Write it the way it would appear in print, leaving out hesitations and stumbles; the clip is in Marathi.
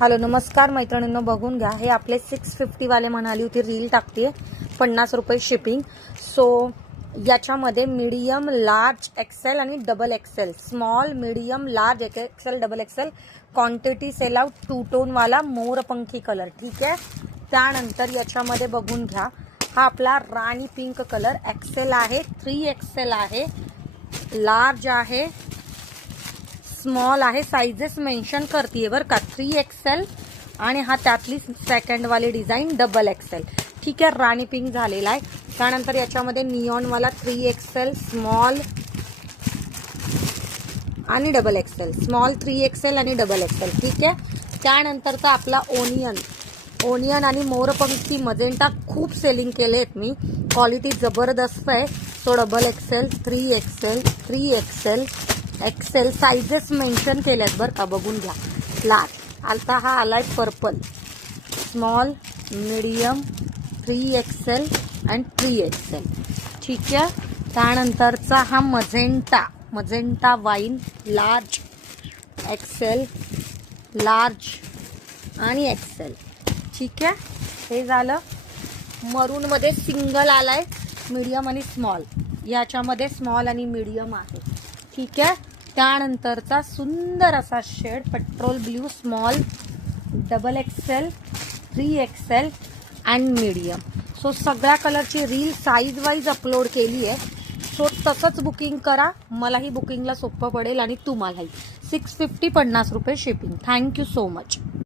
हॅलो नमस्कार मैत्रिणींनो, बघून घ्या. हे आपले 650 वाले म्हणाली होती रील टाकते, 50 रुपये शिपिंग. सो याच्यामध्ये मीडियम, लार्ज, एक्सेल आणि double XL, small, medium, large, XL, double XL quantity sell out 2 tone वाला मोरपंखी कलर. ठीक आहे. त्यानंतर याच्यामध्ये बघून घ्या, हा आपला राणी पिंक कलर एक्सेल आहे, 3 एक्सेल आहे, लार्ज आहे, स्मॉल आहे. साइजेस मेन्शन करते बरं का, 3 एक्सेल आणि हा त्यातली सेकंड वाली डिझाईन डबल एक्सेल. ठीक आहे. राणी पिंक झालेला आहे. त्यानंतर याच्यामध्ये निऑन वाला 3 एक्सेल, स्मॉल आणि डबल एक्सेल, स्मॉल, 3 एक्सेल आणि डबल एक्सेल. ठीक आहे. त्यानंतरचा आपला ओनियन आणि मोरपंखी मजेंटा खूप सेलिंग केलेत मी, क्वालिटी जबरदस्त आहे. So double XL, 3 XL, 3 XL, XL sizes mention केल्यात बरं का, बघून घ्या. लार्ज आता हा आलाय purple, small, medium, 3 XL and 3 XL. ठीक आहे. त्यानंतरचा हा magenta wine, large, XL, large आणि एक्सेल. ठीक आहे. हे झालं. मरूनमध्ये सिंगल आलाय, मीडियम आणि स्मॉल. याच्यामध्ये स्मॉल आणि मीडियम आहे. ठीक आहे. त्यानंतरचा सुंदर असा shade petrol blue, small, double XL, 3 XL and medium. So सगळ्या कलरची रील साईज वाईज अपलोड केली आहे. सो तसंच बुकिंग करा, मलाही बुकिंगला सोपं पडेल आणि तुम्हालाही. 650, 50 रुपये शिपिंग. Thank you so much.